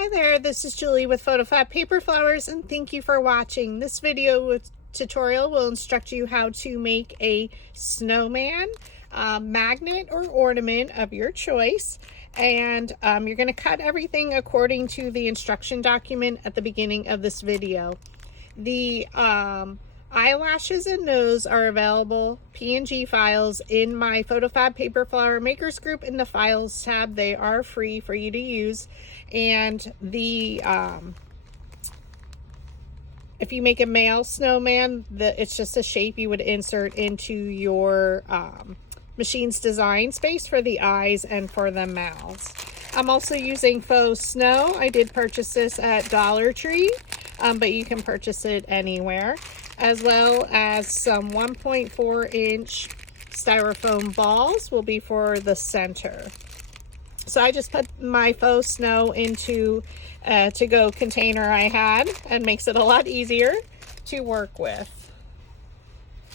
Hi there, this is Julie with PhotoFabPaperFlowers, and thank you for watching. This video tutorial will instruct you how to make a snowman magnet or ornament of your choice. And you're going to cut everything according to the instruction document at the beginning of this video. The eyelashes and nose are available PNG files in my PhotoFab Paper Flower Makers group in the Files tab. They are free for you to use. And the if you make a male snowman, it's just a shape you would insert into your machine's design space for the eyes and for the mouths. I'm also using Faux Snow. I did purchase this at Dollar Tree, but you can purchase it anywhere, as well as some 1.4-inch styrofoam balls will be for the center. So I just put my Faux Snow into a to-go container I had, and makes it a lot easier to work with.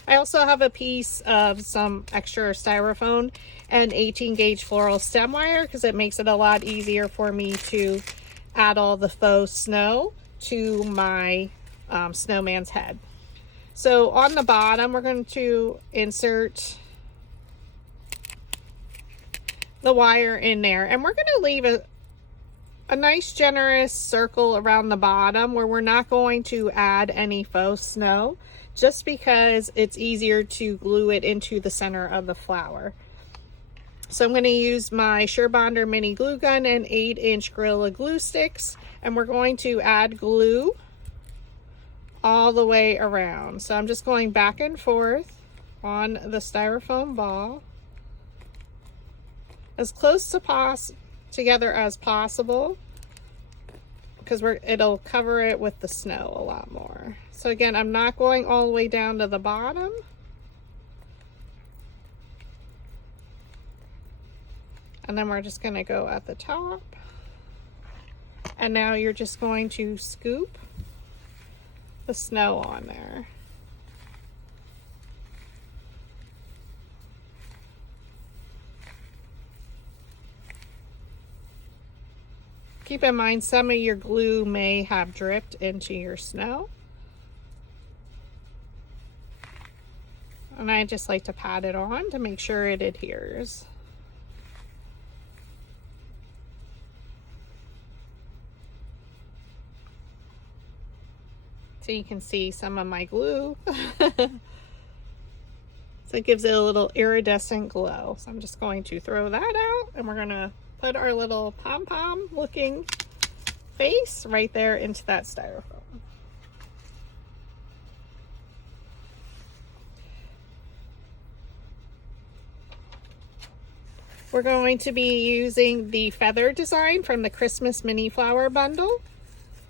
I also have a piece of some extra styrofoam and 18-gauge floral stem wire because it makes it a lot easier for me to add all the faux snow to my snowman's head. So on the bottom, we're going to insert the wire in there, and we're going to leave a nice generous circle around the bottom where we're not going to add any faux snow, just because it's easier to glue it into the center of the flower. So I'm going to use my SureBonder mini glue gun and 8-inch Gorilla glue sticks, and we're going to add glue all the way around. So I'm just going back and forth on the styrofoam ball as close to together as possible, because it'll cover it with the snow a lot more. So again, I'm not going all the way down to the bottom. And then we're just going to go at the top. And now you're just going to scoop the snow on there. Keep in mind, some of your glue may have dripped into your snow. And I just like to pat it on to make sure it adheres. So you can see some of my glue. So it gives it a little iridescent glow. So I'm just going to throw that out, and we're going to put our little pom-pom looking face right there into that styrofoam. We're going to be using the feather design from the Christmas mini flower bundle.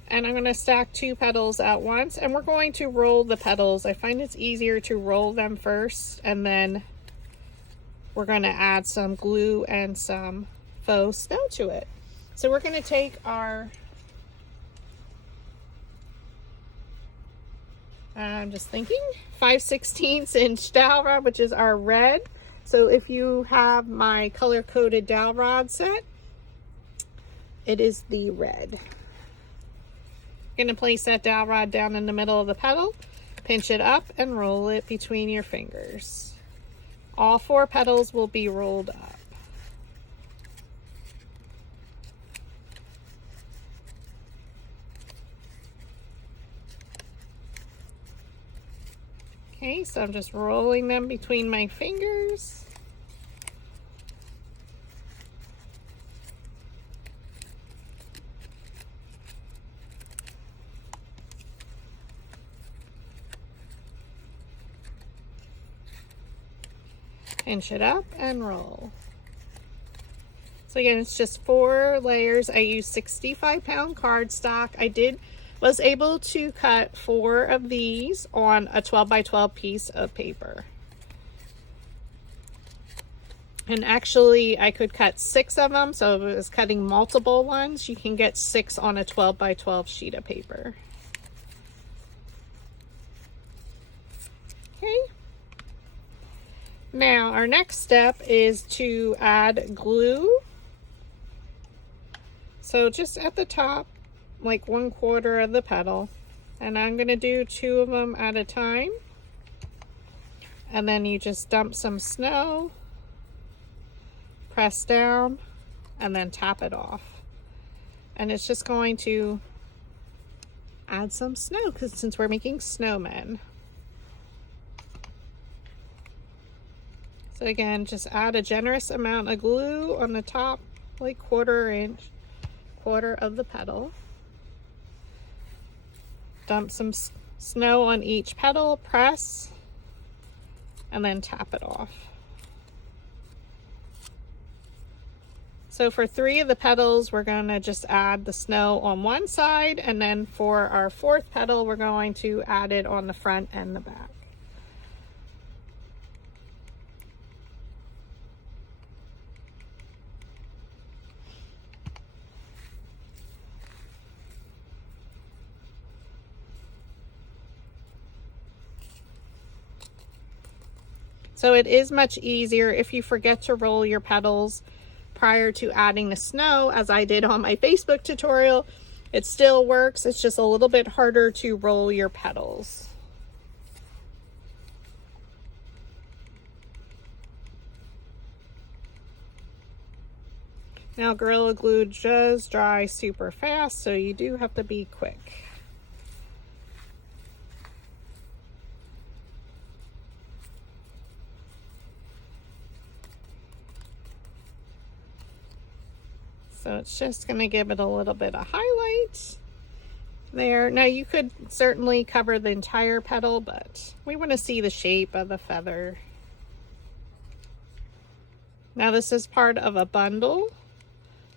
And I'm going to stack 2 petals at once, and we're going to roll the petals. I find it's easier to roll them first, and then we're going to add some glue and some faux snow to it. So we're going to take our, I'm just thinking, 5/16 inch dowel rod, which is our red. So if you have my color-coded dowel rod set, it is the red. You're going to place that dowel rod down in the middle of the petal, pinch it up, and roll it between your fingers. All 4 petals will be rolled up. Okay, so I'm just rolling them between my fingers. Pinch it up and roll. So again, it's just 4 layers. I use 65-pound cardstock. I was able to cut 4 of these on a 12x12 piece of paper. And actually, I could cut 6 of them, so if it was cutting multiple ones, you can get 6 on a 12x12 sheet of paper. Okay. Now, our next step is to add glue. So just at the top, like 1/4 of the petal, and I'm going to do 2 of them at a time. And then you just dump some snow, press down, and then tap it off. And it's just going to add some snow, because since we're making snowmen. So again, just add a generous amount of glue on the top, like 1/4 inch, 1/4 of the petal. Dump some snow on each petal, press, and then tap it off. So for 3 of the petals, we're going to just add the snow on one side, and then for our 4th petal, we're going to add it on the front and the back. So it is much easier if you forget to roll your petals prior to adding the snow, as I did on my Facebook tutorial. It still works, it's just a little bit harder to roll your petals. Now Gorilla Glue does dry super fast, so you do have to be quick. So it's just going to give it a little bit of highlight there. Now you could certainly cover the entire petal, but we want to see the shape of the feather. Now this is part of a bundle.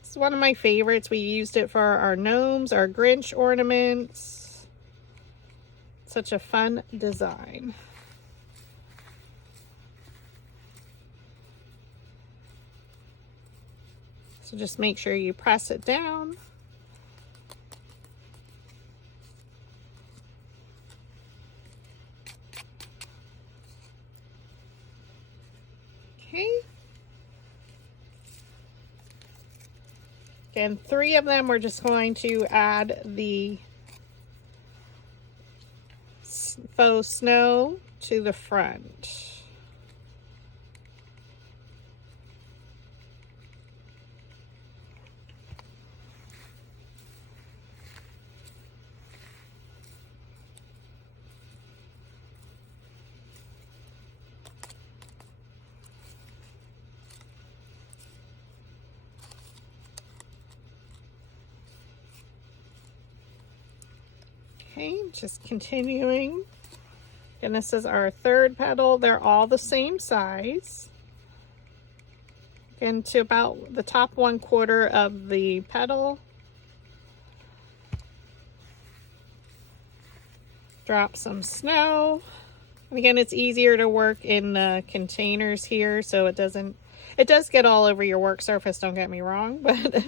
This is one of my favorites. We used it for our gnomes, our Grinch ornaments. Such a fun design. So just make sure you press it down. Okay. Again, 3 of them, we're just going to add the faux snow to the front. Okay, just continuing. And this is our 3rd petal. They're all the same size. Again, to about the top 1/4 of the petal. Drop some snow. And again, it's easier to work in the containers here, so it does get all over your work surface, don't get me wrong, but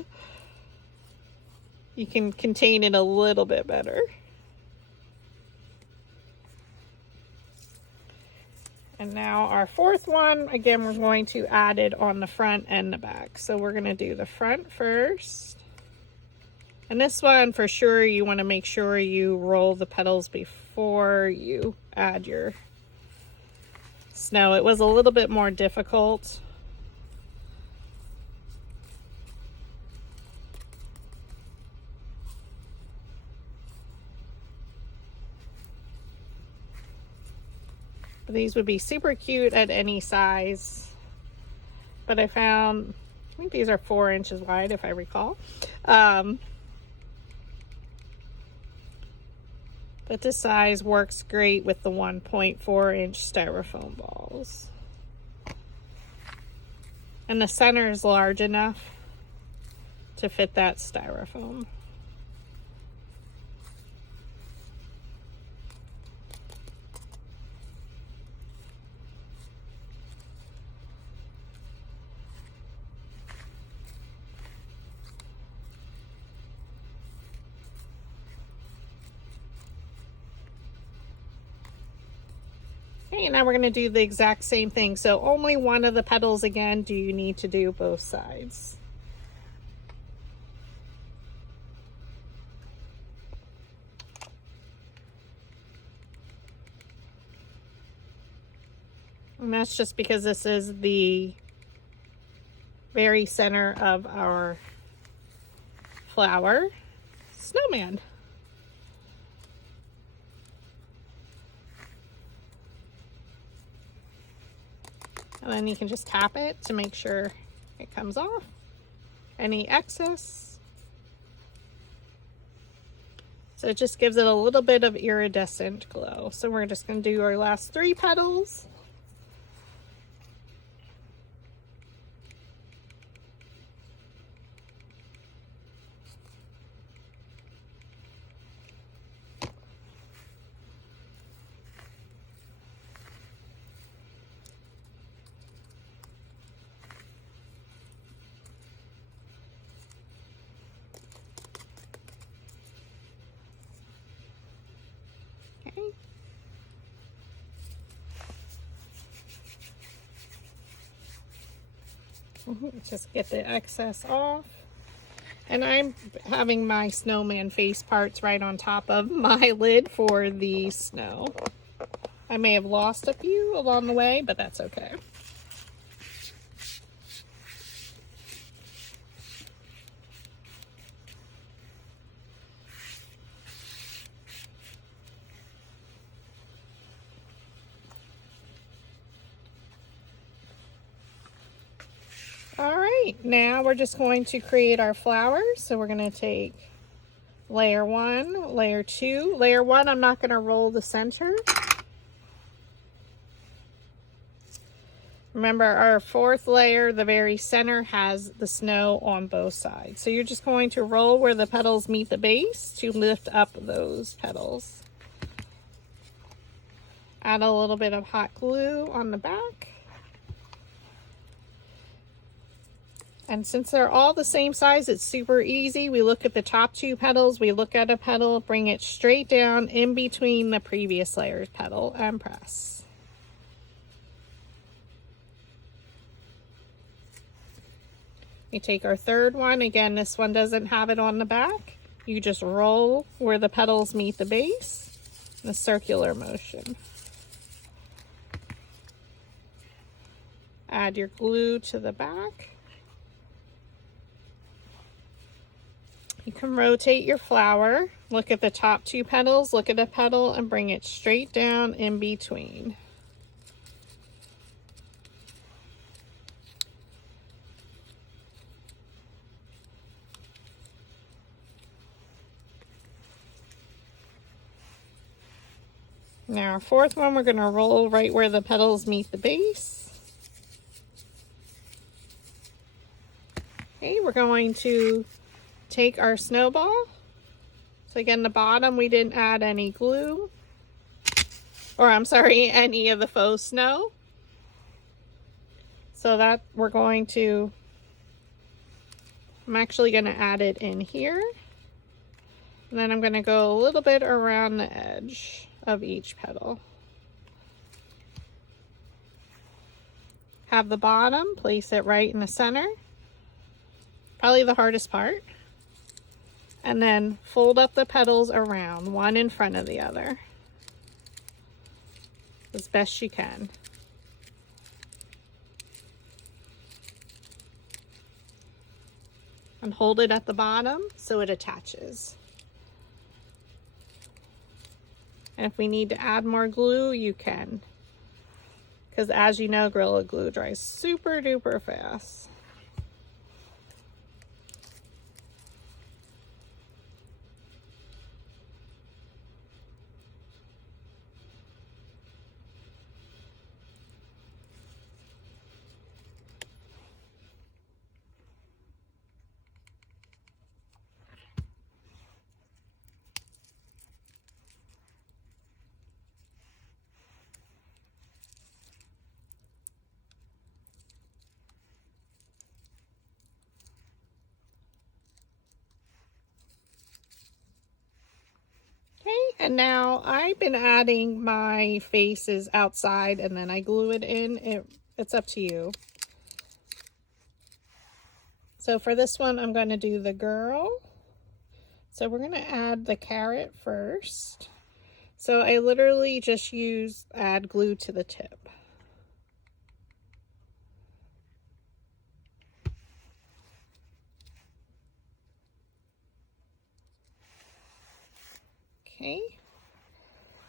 you can contain it a little bit better. And now our 4th one, again, we're going to add it on the front and the back. So we're going to do the front first. And this one, for sure, you want to make sure you roll the petals before you add your snow. It was a little bit more difficult. These would be super cute at any size, but I think these are 4 inches wide, if I recall. But this size works great with the 1.4 inch styrofoam balls. And the center is large enough to fit that styrofoam. Okay, now we're going to do the exact same thing. So only one of the petals again do you need to do both sides. And that's just because this is the very center of our flower snowman. And then you can just tap it to make sure it comes off. Any excess. So it just gives it a little bit of iridescent glow. So we're just going to do our last 3 petals. Okay. Just get the excess off. And I'm having my snowman face parts right on top of my lid for the snow. I may have lost a few along the way, but that's okay. All right, now we're just going to create our flowers. So we're going to take layer 1, layer 2. Layer 1, I'm not going to roll the center. Remember, our 4th layer, the very center, has the snow on both sides. So you're just going to roll where the petals meet the base to lift up those petals. Add a little bit of hot glue on the back. And since they're all the same size, it's super easy. We look at the top 2 petals, we look at a petal, bring it straight down in between the previous layer's petal and press. We take our 3rd one. Again, this one doesn't have it on the back. You just roll where the petals meet the base in a circular motion. Add your glue to the back. You can rotate your flower. Look at the top 2 petals, look at a petal, and bring it straight down in between. Now our 4th one, we're going to roll right where the petals meet the base. Okay, we're going to take our snowball. So again, the bottom, we didn't add any glue. Or I'm sorry, any of the faux snow. So that we're going to, I'm actually going to add it in here. And then I'm going to go a little bit around the edge of each petal. Have the bottom, place it right in the center. Probably the hardest part. And then fold up the petals around, one in front of the other, as best you can. And hold it at the bottom so it attaches. And if we need to add more glue, you can. Because as you know, Gorilla Glue dries super duper fast. And now I've been adding my faces outside and then I glue it in. It's up to you. So for this one, I'm going to do the girl. So we're going to add the carrot first. So I literally just add glue to the tip. Okay.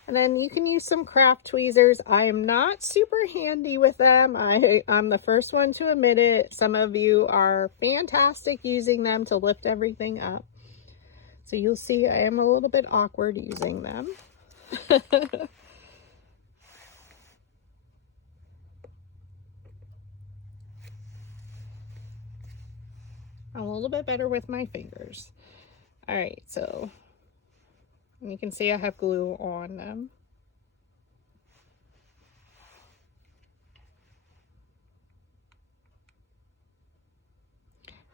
And then you can use some craft tweezers. I am not super handy with them. I'm the first one to admit it. Some of you are fantastic using them to lift everything up. So you'll see I am a little bit awkward using them. I'm a little bit better with my fingers. All right, so you can see I have glue on them.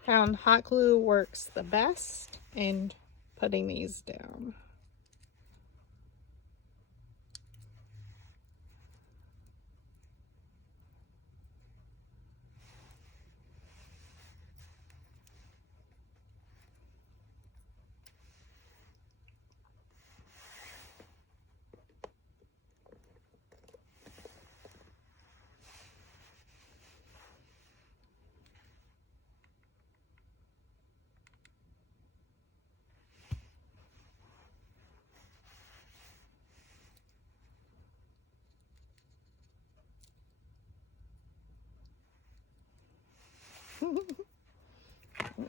Found hot glue works the best in putting these down.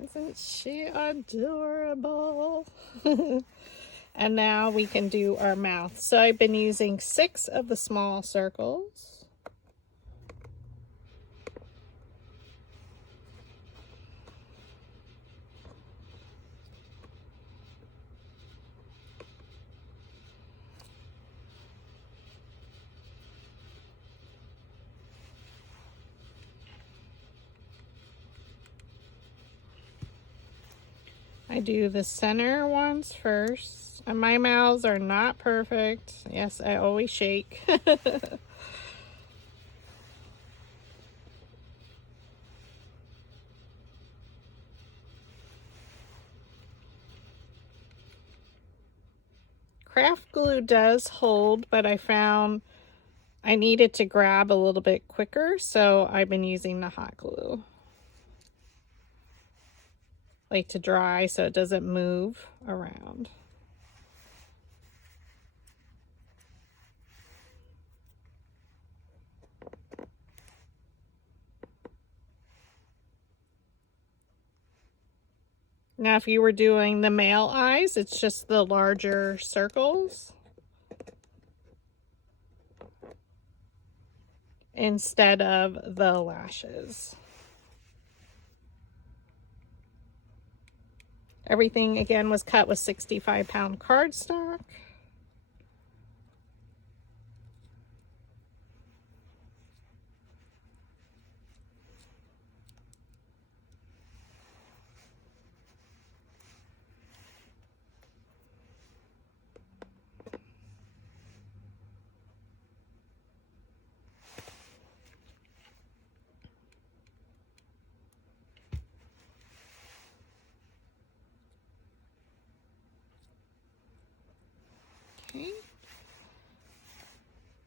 Isn't she adorable? And now we can do our mouth. So I've been using 6 of the small circles. I do the center ones first. And my mouths are not perfect. Yes, I always shake. Craft glue does hold, but I found I needed to grab a little bit quicker, so I've been using the hot glue. Like to dry so it doesn't move around. Now if you were doing the male eyes, it's just the larger circles instead of the lashes. Everything again was cut with 65-pound cardstock. Okay.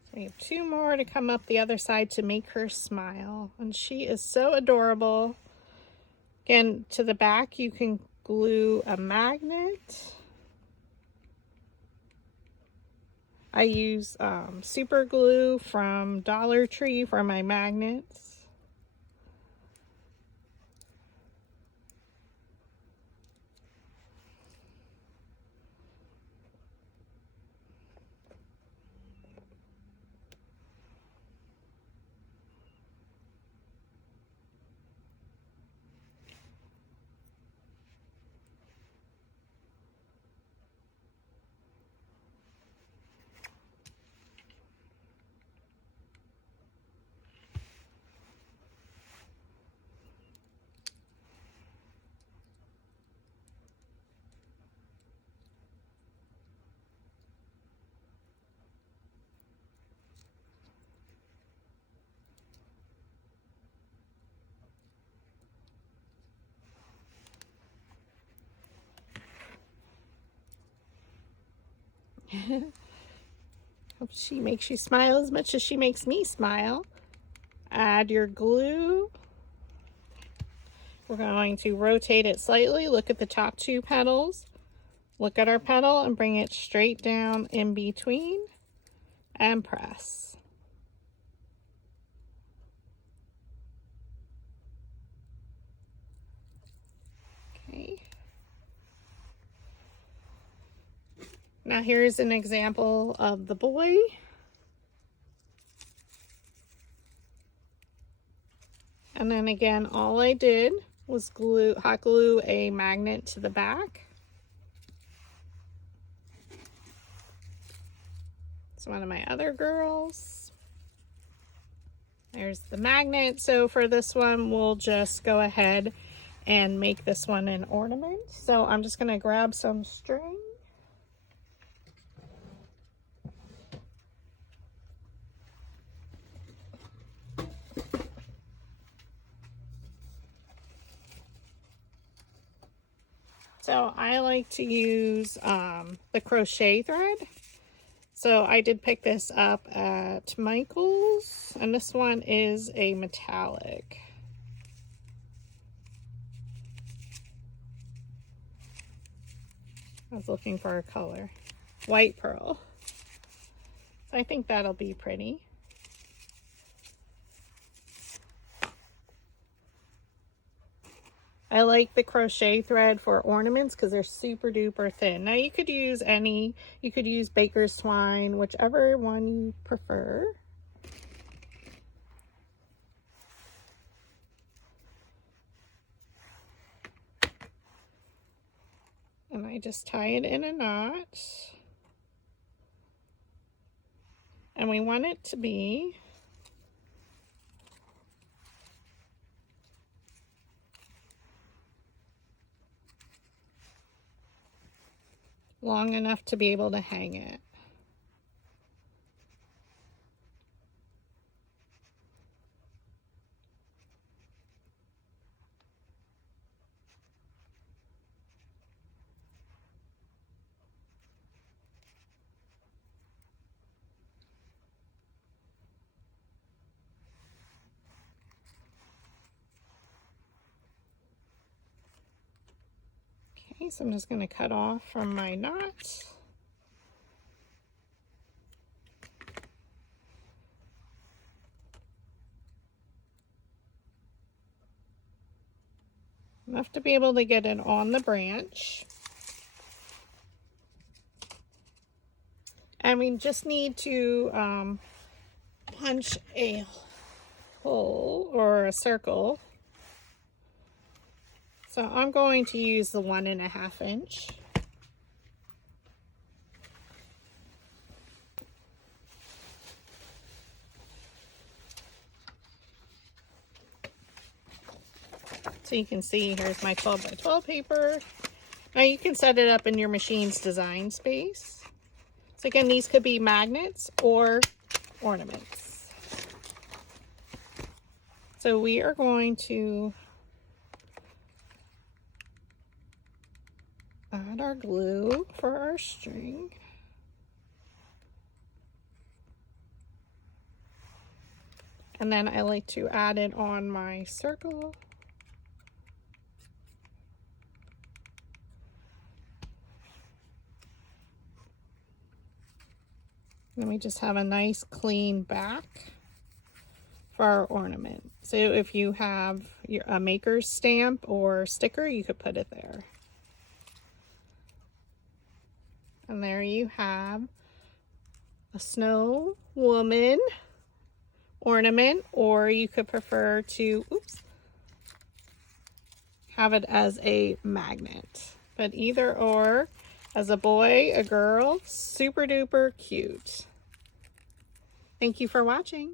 So we have 2 more to come up the other side to make her smile. And she is so adorable. Again, to the back you can glue a magnet. I use super glue from Dollar Tree for my magnets. Hope she makes you smile as much as she makes me smile. Add your glue. We're going to rotate it slightly. Look at the top 2 petals. look at our petal and bring it straight down in between and press. Okay. Now here's an example of the boy. And then again, all I did was hot glue a magnet to the back. It's one of my other girls. There's the magnet. So for this one, we'll just go ahead and make this one an ornament. So I'm just going to grab some string. So I like to use the crochet thread. So I did pick this up at Michael's, and this one is a metallic. I was looking for a color. White pearl. So I think that'll be pretty. I like the crochet thread for ornaments because they're super duper thin. Now you could use you could use baker's twine, whichever one you prefer. And I just tie it in a knot. And we want it to be long enough to be able to hang it. Okay, so I'm just going to cut off from my knot. Enough to be able to get it on the branch. And we just need to punch a hole or a circle. So I'm going to use the 1.5 inch. So you can see here's my 12 by 12 paper. Now you can set it up in your machine's design space. So again, these could be magnets or ornaments. So we are going to add our glue for our string. And then I like to add it on my circle. Then we just have a nice clean back for our ornament. So if you have a maker's stamp or sticker, you could put it there. And there you have a snow woman ornament, or you could prefer to have it as a magnet. But either or, as a boy, a girl, super duper cute. Thank you for watching.